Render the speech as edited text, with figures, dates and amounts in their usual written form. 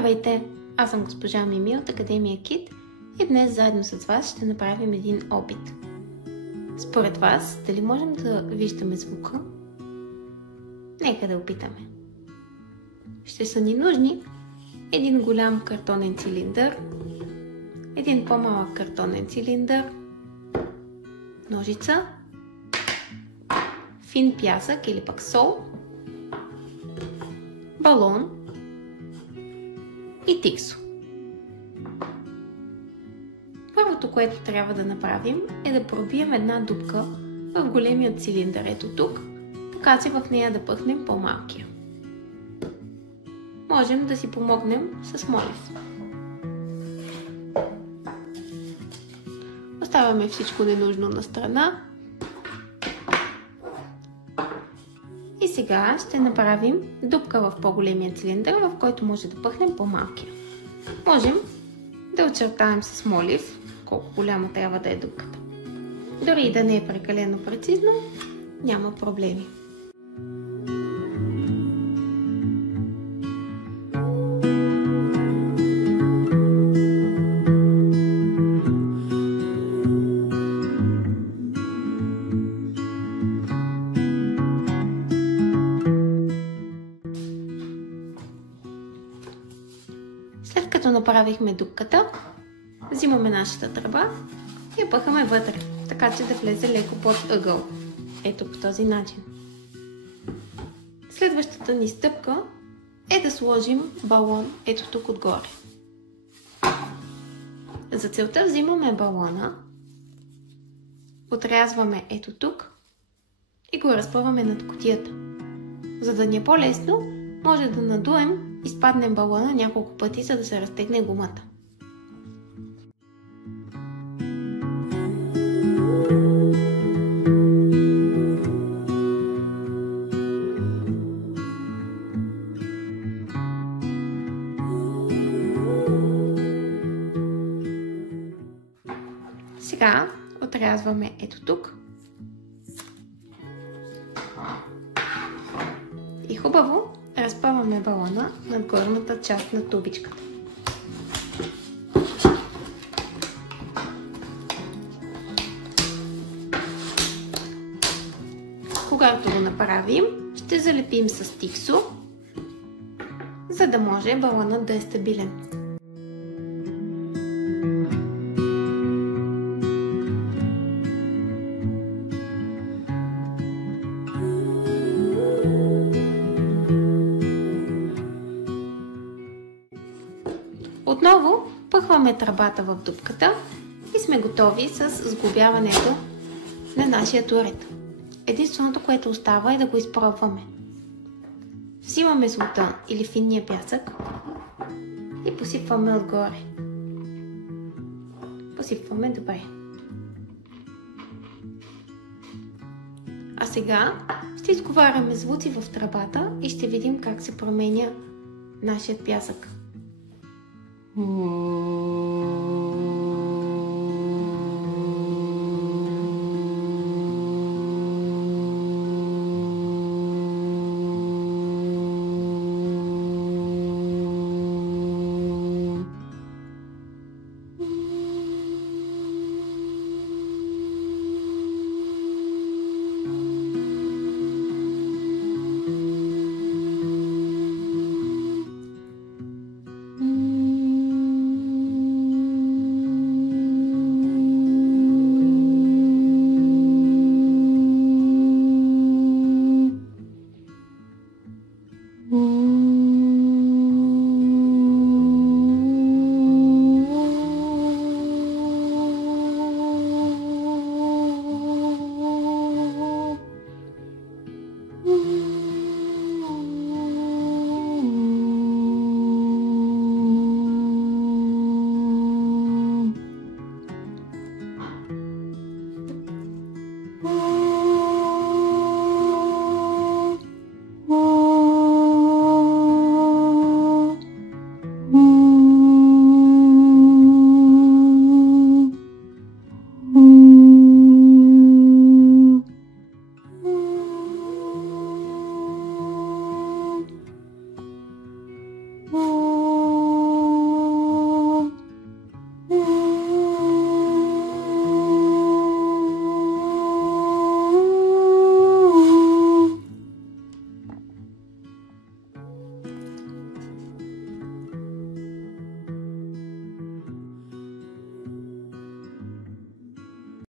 Здравейте! Аз съм госпожа Мими от Академия Кит и днес заедно с вас ще направим един опит. Според вас, дали можем да виждаме звука? Нека да опитаме. Ще са ни нужни един голям картонен цилиндър, един по-малък картонен цилиндър, ножица, фин пясък или пък сол, балон и тиксо. Първото, което трябва да направим, е да пробием една дупка в големия цилиндър. Ето тук, така че в нея да пъхнем по-малкия. Можем да си помогнем с молив. Оставяме всичко ненужно на страна. И сега ще направим дупка в по-големия цилиндър, в който може да пъхнем по-малкия. Можем да очертаем с молив колко голяма трябва да е дупката. Дори и да не е прекалено прецизно, няма проблеми. След като направихме дупката, взимаме нашата тръба и я пъхаме вътре, така че да влезе леко под ъгъл. Ето по този начин. Следващата ни стъпка е да сложим балон ето тук отгоре. За целта взимаме балона, отрязваме ето тук и го разпъваме над кутията. За да ни е по-лесно, може да надуем и спаднем балона няколко пъти, за да се разтегне гумата. Сега отрязваме ето тук и хубаво разпъваме балона над горната част на тубичката. Когато го направим, ще залепим с тиксо, за да може балонът да е стабилен. Отново пъхваме тръбата в дупката и сме готови с сглобяването на нашия турет. Единственото, което остава, е да го изпробваме. Взимаме злата или финния пясък и посипваме отгоре. Посипваме добре. А сега ще изговаряме звуци в тръбата и ще видим как се променя нашият пясък.